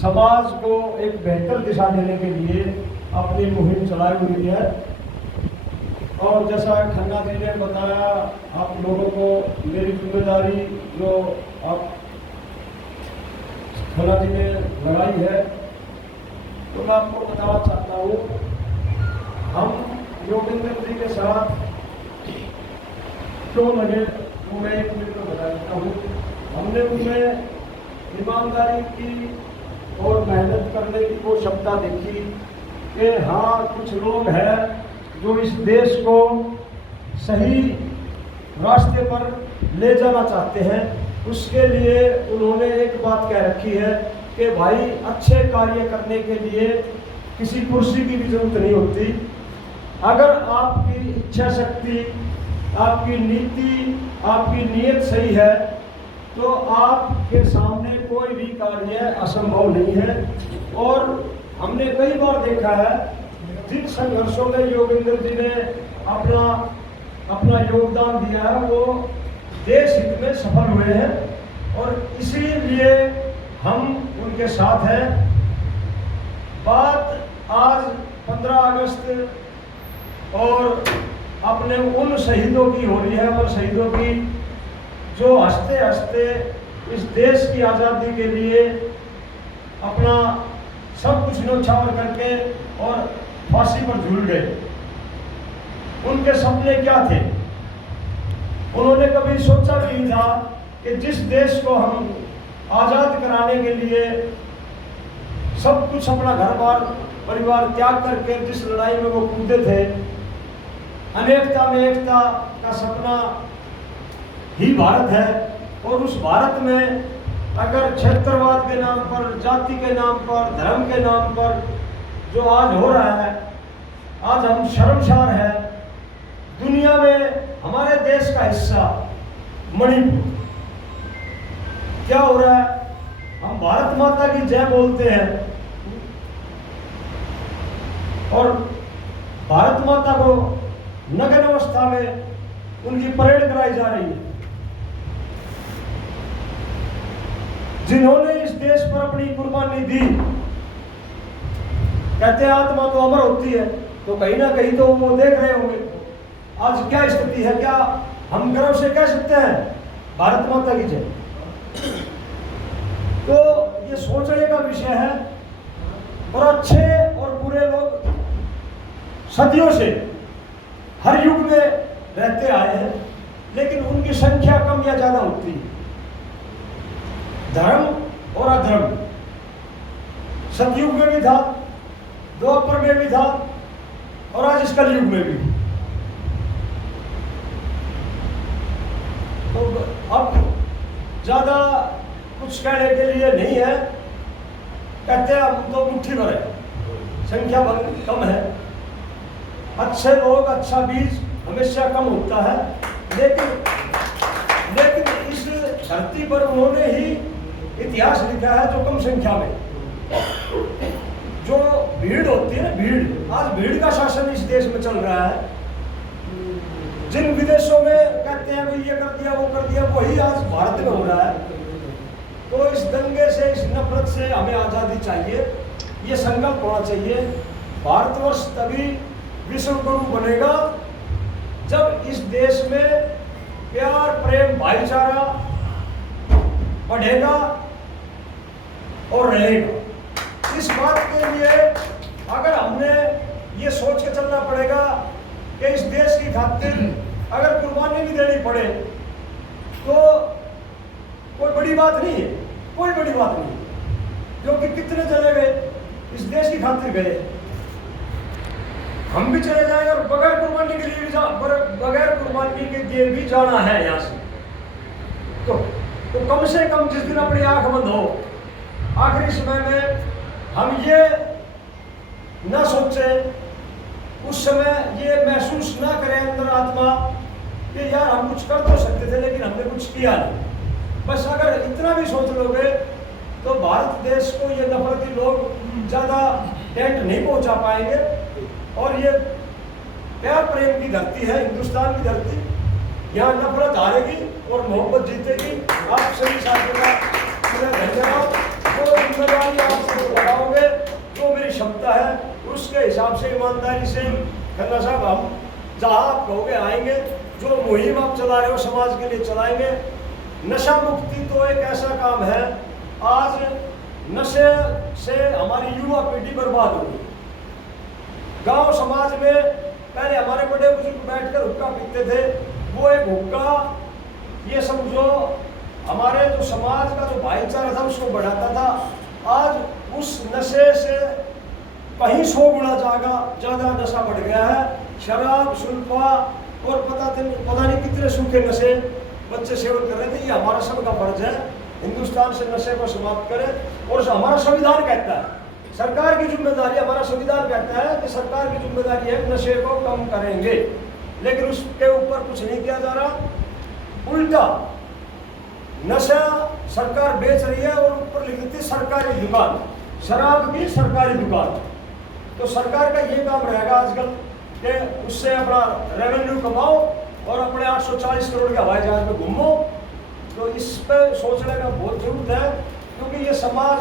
समाज को एक बेहतर दिशा देने के लिए अपनी मुहिम चलाई हुई है। और जैसा खन्ना जी ने बताया, आप लोगों को मेरी जिम्मेदारी जो आप खन्ना जी ने लगाई है, तो मैं आपको बताना चाहता हूँ, हम योगेंद्र जी के साथ क्यों लगे वो मैं एक मिनट में बता देता हूँ। हमने उनमें ईमानदारी की और मेहनत करने की वो क्षमता देखी कि हाँ, कुछ लोग हैं जो इस देश को सही रास्ते पर ले जाना चाहते हैं। उसके लिए उन्होंने एक बात कह रखी है कि भाई, अच्छे कार्य करने के लिए किसी कुर्सी की भी जरूरत नहीं होती। अगर आपकी इच्छा शक्ति, आपकी नीति, आपकी नीयत सही है तो आपके सामने कोई भी कार्य असंभव नहीं है। और हमने कई बार देखा है, जिन संघर्षों में योगेंद्र जी ने अपना योगदान दिया है, वो देश हित में सफल हुए हैं और इसीलिए हम उनके साथ हैं। बात आज 15 अगस्त और अपने उन शहीदों की हो रही है, और शहीदों की जो हंसते हंसते इस देश की आज़ादी के लिए अपना सब कुछ न्यौछावर करके और फांसी पर झूल गए। उनके सपने क्या थे? उन्होंने कभी सोचा भी नहीं था कि जिस देश को हम आज़ाद कराने के लिए सब कुछ, अपना घर बार परिवार त्याग करके जिस लड़ाई में वो कूदे थे, अनेकता में एकता का सपना ही भारत है। और उस भारत में अगर क्षेत्रवाद के नाम पर, जाति के नाम पर, धर्म के नाम पर जो आज हो रहा है, आज हम शर्मसार हैं। दुनिया में हमारे देश का हिस्सा मणिपुर क्या हो रहा है? हम भारत माता की जय बोलते हैं और भारत माता को नग्न अवस्था में उनकी परेड कराई जा रही है। जिन्होंने इस देश पर अपनी कुर्बानी दी, कहते हैं आत्मा तो अमर होती है, तो कहीं ना कहीं तो वो देख रहे होंगे आज क्या स्थिति है। क्या हम गर्व से कह सकते हैं भारत माता की जय? तो ये सोचने का विषय है। और अच्छे और बुरे लोग सदियों से हर युग में रहते आए हैं, लेकिन उनकी संख्या कम या ज्यादा होती है। धर्म और अधर्म सतयुग में भी था, द्वापर में भी था और आज इस कलयुग में भी। तो अब ज्यादा कुछ कहने के लिए नहीं है। कहते हैं हम तो मुट्ठी भर है, संख्या कम है। अच्छे लोग, अच्छा बीज हमेशा कम होता है, लेकिन इस धरती पर उन्होंने ही इतिहास लिखा है जो कम संख्या में जो भीड़ होती है ना, भीड़, आज भीड़ का शासन इस देश में चल रहा है। जिन विदेशों में कहते हैं भाई ये कर दिया वो कर दिया, वही आज भारत में हो रहा है। तो इस दंगे से, इस नफरत से हमें आज़ादी चाहिए, ये संकल्प होना चाहिए। भारतवर्ष तभी विश्व गुरु बनेगा जब इस देश में प्यार, प्रेम, भाईचारा बढ़ेगा और रहेगा। इस बात के लिए अगर हमने ये सोच के चलना पड़ेगा कि इस देश की खातिर अगर कुर्बानी भी देनी पड़े तो कोई बड़ी बात नहीं है, कोई बड़ी बात नहीं है। क्योंकि कितने चले गए इस देश की खातिर गए, हम भी चले जाएंगे और बगैर कुर्बानी के लिए भी बगैर कुर्बानी के लिए भी जाना है यहाँ से। तो कम से कम जिस दिन अपनी आंख बंद हो, आखिरी समय में हम ये न सोचे, उस समय ये महसूस ना करें अंदर आत्मा कि यार हम कुछ कर तो सकते थे लेकिन हमने कुछ किया नहीं। बस अगर इतना भी सोच लोगे तो भारत देश को ये नफरती लोग ज़्यादा टेंट नहीं पहुंचा पाएंगे। और ये प्यार प्रेम की धरती है, हिंदुस्तान की धरती, यहाँ नफरत हारेगी और मोहब्बत जीतेगी। आप सभी साथियों का धन्यवाद। जो जिम्मेदारी आप हिसाब से ईमानदारी से खन्ना साहब हम जहाँ आप कहोगे आएंगे, जो मुहिम आप चला रहे हो समाज के लिए चलाएंगे। नशा मुक्ति तो एक ऐसा काम है, आज नशे से हमारी युवा पीढ़ी बर्बाद हो गई। गांव समाज में पहले हमारे बड़े बुजुर्ग बैठकर हुक्का पीते थे, वो एक हुक्का ये समझो हमारे जो समाज का जो भाईचारा था उसको बढ़ाता था। आज उस नशे से कहीं 100 गुना ज़्यादा नशा बढ़ गया है। शराब, सुल्फा और पता नहीं कितने सूखे नशे बच्चे सेवन कर रहे थे। ये हमारा सबका फर्ज है, हिंदुस्तान से नशे को समाप्त करें। और हमारा संविधान कहता है, सरकार की जिम्मेदारी, हमारा संविधान कहता है कि सरकार की जिम्मेदारी है नशे को कम करेंगे, लेकिन उसके ऊपर कुछ नहीं किया जा रहा। उल्टा नशा सरकार बेच रही है और ऊपर लिख देती सरकारी दुकान, शराब की सरकारी दुकान। तो सरकार का ये काम रहेगा आजकल कि उससे अपना रेवेन्यू कमाओ और अपने 840 करोड़ के हवाई जहाज में घूमो। तो इस पर सोचने का बहुत जरूरत है, क्योंकि ये समाज